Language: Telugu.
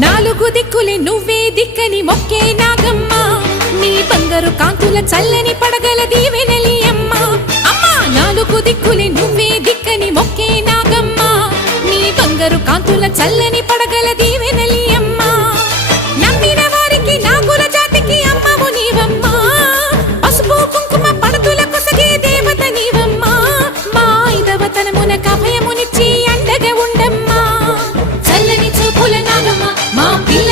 నాలుగు దిక్కులే నువ్వే దిక్కని మొక్కే నాగమ్మ నీ బంగారు కాంతుల చల్లని పడగల దీవెనలి అమ్మ అమ్మా నాలుగు దిక్కులే నువ్వే దిక్కని మొక్కే నాగమ్మ నీ బంగారు కాంతుల చల్లని పడగల దీవెనలి అమ్మ నమ్మిన వారికి నాగుల జాతికి అమ్మవు నీవమ్మా పసుపు కుంకుమ పడతుల కొసగే దేవత నీవమ్మా మా ఐదవతనమునకు అభయమునిచ్చి అండగా ఉండమ్మా చల్లని చూపుల నాగమ్మ మా పిల్ల